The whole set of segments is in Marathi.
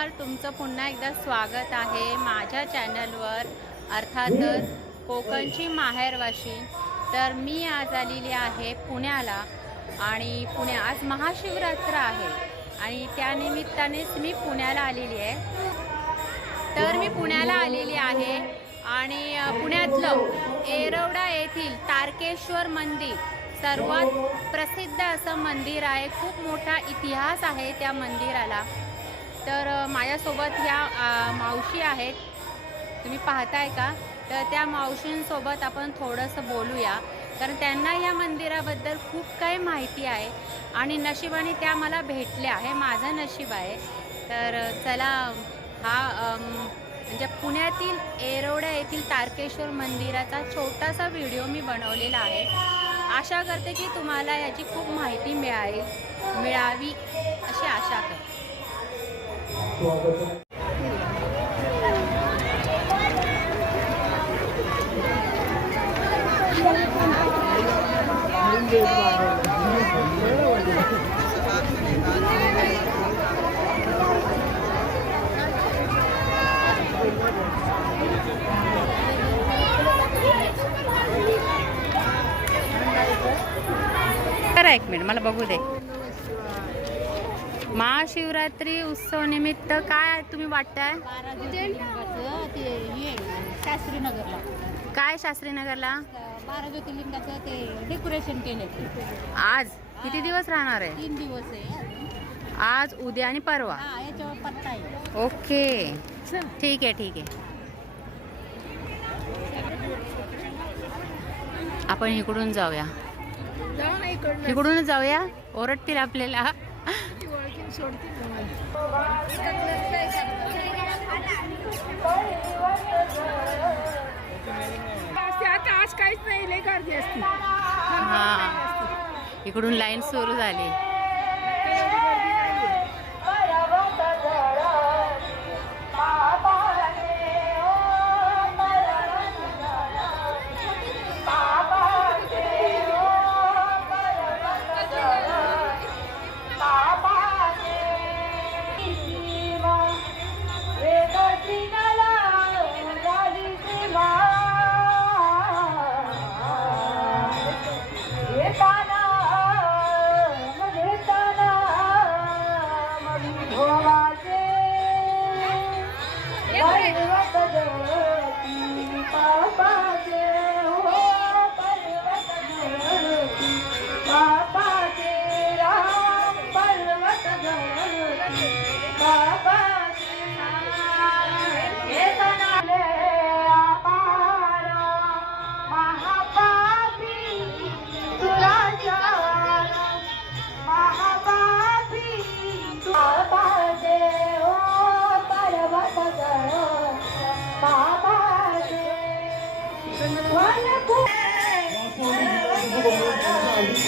पुन्हा एकदा स्वागत आहे माझ्या चॅनलवर. अर्थातच कोकणची माहेरवाशी तर मी आज आलेली आहे पुण्याला आणि पुणे आज महाशिवरात्र आहे आणि त्यानिमित्तानेच मी पुण्याला आलेली आहे. तर मी पुण्याला आलेली आहे आणि पुण्यातलं एरवडा येथील तारकेश्वर मंदिर सर्वात प्रसिद्ध असं मंदिर आहे. खूप मोठा इतिहास आहे त्या मंदिराला. तर माझ्यासोबत ह्या मावशी आहेत. तुम्ही पाहताय का? तर त्या मावशींसोबत आपण थोडंसं बोलूया. कारण त्यांना या मंदिराबद्दल खूप काही माहिती आहे आणि नशिबाने त्या मला भेटल्या. हे माझं नशीब आहे. तर चला हा म्हणजे पुण्यातील येरवड्या येथील तारकेश्वर मंदिराचा छोटासा व्हिडिओ मी बनवलेला आहे. आशा करते की तुम्हाला याची खूप माहिती मिळाली मिळावी अशी आशा करते. एक मिनिट मला बघू दे महाशिवरात्री उत्सव निमित्त काय तुम्ही वाटताय? शास्त्रीनगरला काय शास्त्रीनगरला? बारा ज्योतिर्लिंगाचं ते डेकोरेशन केले आज? किती दिवस राहणार आहे? तीन दिवस आहे आज उद्या आणि परवा? हा याच्यावर पत्ता आहे ओके. ठीक आहे ठीक आहे. आपण इकडून जाऊया. इकडूनच जाऊया? ओरडतील आपल्याला. ओळखीन सोडतील आता आज काहीच नाही लय गर्दी असते. हा. इकडून लाईन सुरू झाली.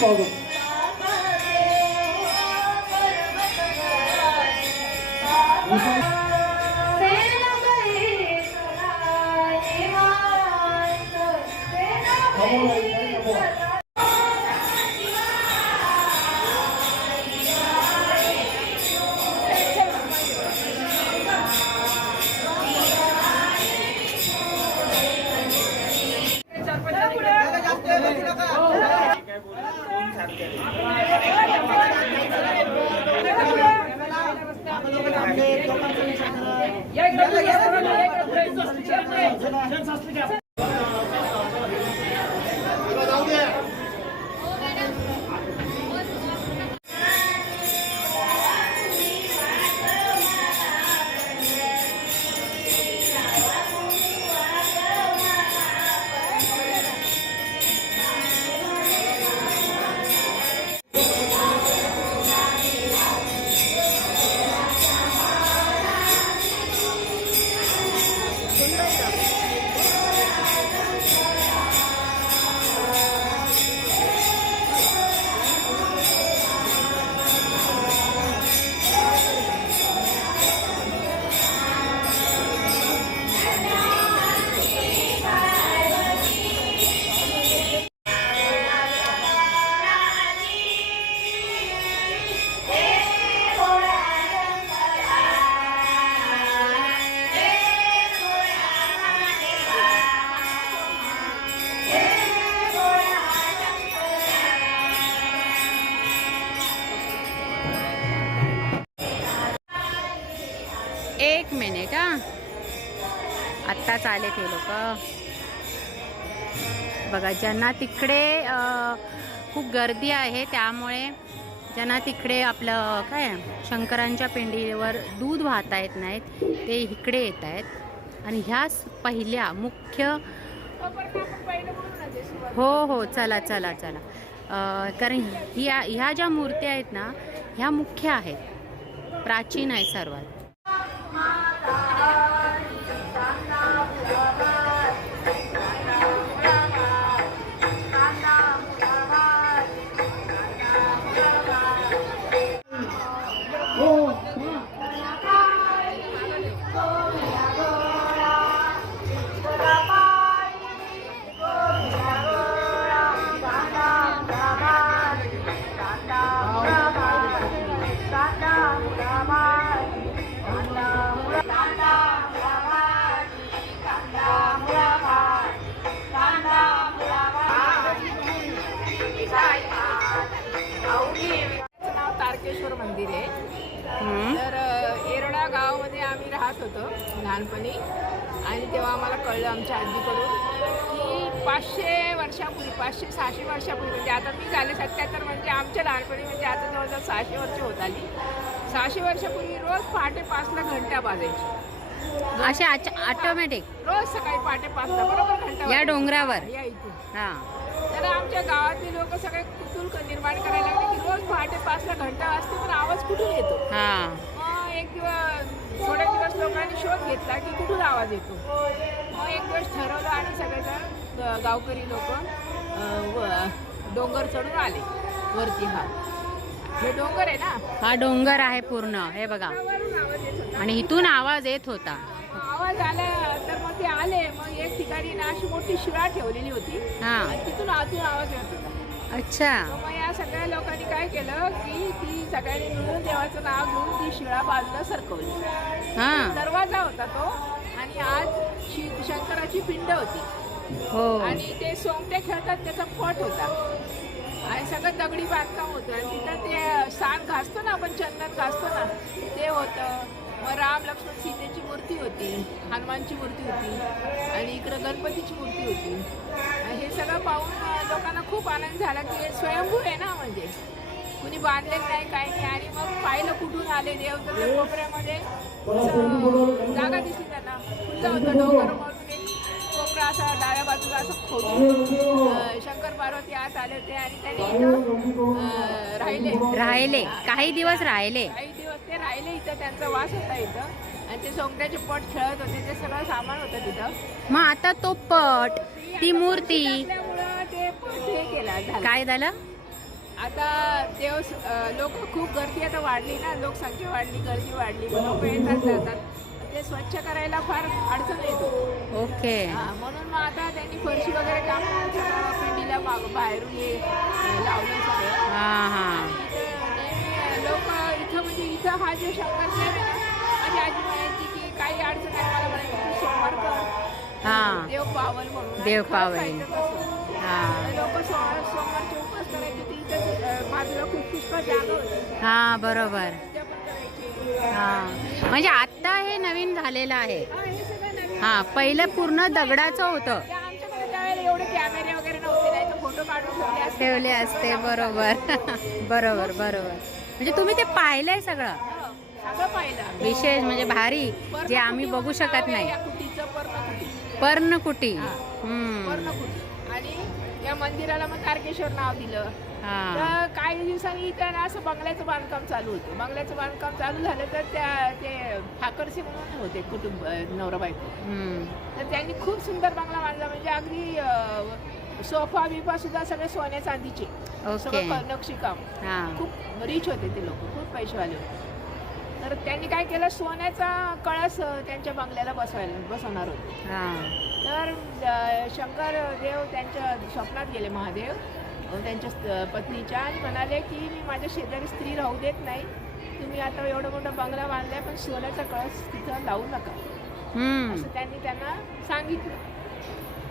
먹어. आले ते लोक. बघा ज्यांना तिकडे खूप गर्दी आहे त्यामुळे ज्यांना तिकडे आपलं काय शंकरांच्या पिंडीवर दूध वाहता येत नाहीत ते इकडे येत आहेत. आणि ह्याच पहिल्या मुख्य हो हो चला चला चला. कारण ह्या ह्या ज्या मूर्त्या आहेत ना ह्या मुख्य आहेत. प्राचीन आहे सर्वात. होतो लहानपणी. आणि तेव्हा आम्हाला कळलं आमच्या आजीकडून की पाचशे वर्षापूर्वी पाचशे सहाशे वर्षापूर्वी म्हणजे आता मी झाले सत्याहत्तर म्हणजे आमच्या लहानपणी म्हणजे आता जवळजवळ सहाशे वर्ष होत आली. सहाशे वर्षापूर्वी रोज पहाटे पाचला घंटा वाजायची. असे ऑटोमॅटिक रोज सकाळी पहाटे पाचला बरोबर घंटा या. डोंगरावर. या इथे. हा. तर आमच्या गावातले लोक सगळे कुतूहल निर्माण करायला लागले की रोज पहाटे पाचला घंटा वाजते पण आवाज कुठून येतो? हा. लोकांनी शोध घेतला की कुठून आवाज येतो? मग एक दिवस ठरवलं आणि सगळेजण गावकरी लोक डोंगर चढून आले. वरती हा. हे डोंगर आहे ना? हा डोंगर आहे पूर्ण. हे बघा. आणि इथून आवाज येत होता. आवाज आला तर मग ते आले. मग एक ठिकाणी ना अशी मोठी शिळा ठेवलेली होती. हा. आणि तिथून आतून आवाज येत होता. अच्छा. मग या सगळ्या लोकांनी काय केलं की ती सगळ्यांनी मिळून देवाचं नाव घेऊन ती शिळा बाजूला सरकवली. हा. दरवाजा होता तो आणि आज शि शंकराची पिंड होती. हो. आणि ते सोंगटे खेळतात त्याचा पट होता. आणि सगळं दगडी बांधकाम होतं. आणि तिथं ते साण घासतो ना आपण चंदन घासतो ना ते होतं. मग राम लक्ष्मण सीतेची मूर्ती होती हनुमानची मूर्ती होती आणि इकडं गणपतीची मूर्ती होती. हे सगळं पाहून लोकांना खूप आनंद झाला की हे स्वयंभू आहे ना म्हणजे. कुणी बांधलेलं नाही काही नाही. आणि मग पाहिलं कुठून आले देव तर कोपऱ्यामध्ये जागा दिसली त्यांना. खुलं होतं डोंगर म्हणून एक कोपरा असा डाव्या बाजूला असं अं, शंकर पार्वती आत आले होते आणि त्यांनी राहिले. राहिले. काही दिवस राहिले. ते राहिले इथं त्यांचा वास होता इथं. आणि ते सोंगट्याचे पट खेळत होते ते सगळं सामान होतं तिथं. मग आता तो पट ती मूर्ती ते हे केला झालं. काय झालं? आता देव लोक खूप गर्दी आता वाढली ना लोकसंख्या वाढली गर्दी वाढली लोक येतात जातात. ते स्वच्छ करायला फार अडचण येतो. ओके. हा, म्हणून मग आता त्यांनी फरशी वगैरे टाकून सगळं पिंडीला माग बाहेरून हे अं, लावलं सगळं. हा हा. इथं हा जो शंकर माझी आजी म्हणायची की काही अडचण आहे मला म्हणायची तू सोमवार कर. हा. देव पावल म्हणून. देव पावेल. हा. लोक सोमवारचे उपवास करायचे बाजूला खूप पुष्कळ जागा होती. हा बरोबर. हा. म्हणजे आता हे नवीन झालेलं आहे. हा, पहिलं पूर्ण दगडाचं होतं. त्या आमच्याकडे त्यावेळेला एवढे कॅमेरे वगैरे नव्हते नाही तर फोटो काढून ठेवले असते. ठेवले असते बरोबर. बरोबर बरोबर. म्हणजे तुम्ही ते पाहिलंय सगळं? हो, सगळं पाहिलं. विशेष म्हणजे भारी जे आम्ही बघू शकत नाही. पर्णकुटी. हा. आणि या मंदिराला मग तारकेश्वर नाव दिलं. तर काही दिवसांनी इथं असं बंगल्याचं बांधकाम चालू होतं. बंगल्याचं बांधकाम चालू झालं तर त्या ते ठाकरसे म्हणून होते कुटुंब नवरा बायको. तर त्यांनी खूप सुंदर बंगला बांधला. म्हणजे अगदी सोफा बिफा सुद्धा सगळे सोन्या चांदीचे. ओके. सगळं नक्षीकाम. हा. खूप रिच होते ते लोक खूप पैसेवाले होते. तर त्यांनी काय केलं सोन्याचा कळस त्यांच्या बंगल्याला बसवायला बसवणार होते. हा. तर अ, शंकर देव त्यांच्या स्वप्नात गेले महादेव. अ, त्यांच्या पत्नीच्या आणि म्हणाले की मी माझ्या शेजारी स्त्री राहू देत नाही. तुम्ही आता एवढं मोठं बंगला बांधलाय पण सोन्याचा कळस तिथं लावू नका. हम्म. असं त्यांनी त्यांना सांगितलं.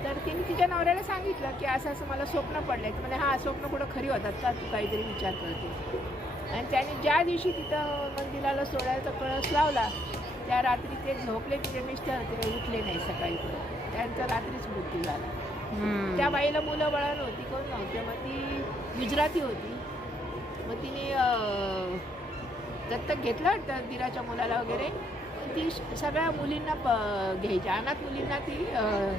तर तिने तिच्या नवऱ्याला सांगितलं की असं असं मला स्वप्न पडलंय. तर म्हणजे हा स्वप्न कुठं खरी होतात का? तू काहीतरी विचार करते. आणि त्यांनी ज्या दिवशी तिथं मंदिराला सोन्याचा कळस लावला त्या रात्री ते झोपले तिचे मिस्टर ते उठले नाही सकाळी त्यांचा रात्रीच मृत्यू झाला. त्या बाईला मुलं बाळा नव्हती कोण नव्हते मग ती गुजराती होती. मग तिने दत्तक घेतलं वाटतं दिराच्या मुलाला वगैरे. ती सगळ्या मुलींना प- घ्यायची. अनाथ मुलींना ती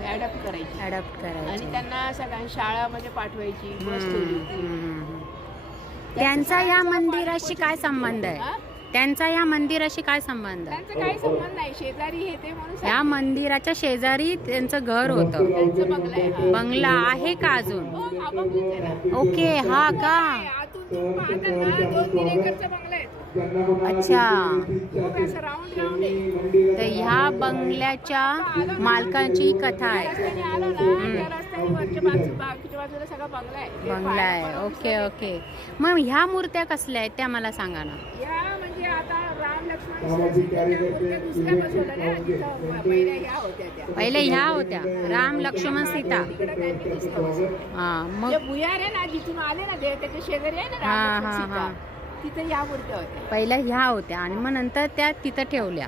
ॲडप्ट करायची. अडॉप्ट करायचे. आणि त्यांना सगळ्या शाळामध्ये पाठवायची बस होती हम्म. त्यांचा या मंदिराशी काय संबंध आहे? त्यांचा या मंदिराशी काय संबंध? आहे त्यांचा काही संबंध नाही शेजारी हे ते म्हणून या. मंदिराच्या शेजारी त्यांचं घर होतं. त्यांचं बंगला आहे. बंगला आहे का अजून? हो, आहे. ओके हा का? आतून दोन तीन एकरचा आहे अच्छा. तर ह्या बंगल्याच्या मालकांची ही कथा आहे. बंगला आहे. Okay okay. मग ह्या मूर्त्या कसल्या आहेत त्या मला सांगा ना. म्हणजे पहिले ह्या होत्या राम लक्ष्मण सीता. हा मग भुयार आहे ना जिथून आले ना त्याच्या शेजारी आहे ना हा, राम हा, हा. तिथं या मूर्त्या होत्या. पहिल्या ह्या होत्या आणि मग नंतर त्या तिथं ठेवल्या.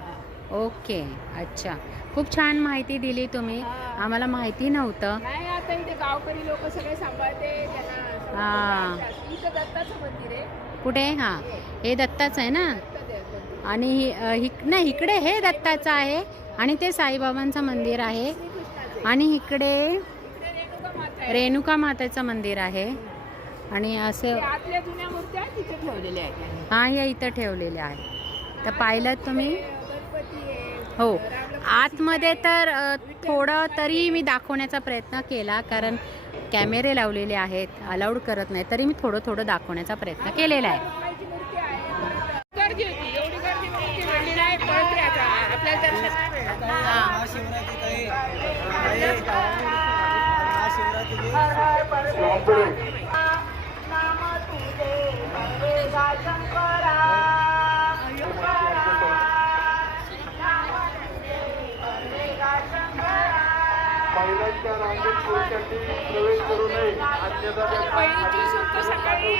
ओके. अच्छा. खूप छान माहिती दिली तुम्ही. हा. आम्हाला माहिती नव्हतं. नाही आता इथे गावकरी लोक सगळे सांभाळते त्यांना हा. इथं दत्ताचं मंदिर आहे. कुठे? हां. हे दत्ताचं आहे ना? दत्त देव- आणि हि- अ, हिक नाही इकडे हे दत्ताचं आहे आणि ते साईबाबांचं मंदिर आहे. श्रीकृष्णाचं आहे. आणि इकडे इकडे रेणुका माता आहे. रेणुका मातेचं मंदिर आहे. आणि असं ते आतल्या जुन्या मूर्त्या तिथे ठेवलेल्या आहेत त्यांनी. हा या इथं ठेवलेले आहे तर पाहिलं तुम्ही? हो. आतमध्ये तर थोडं तरी मी दाखवण्याचा प्रयत्न केला कारण कॅमेरे लावलेले आहेत अलाउड करत नाही तरी मी थोडं थोडं दाखवण्याचा प्रयत्न केलेला आहे. महिलांच्या रांगेत पुरुषांनी प्रवेश करू नये अन्यथा पहिलीची सुद्धा सकाळी.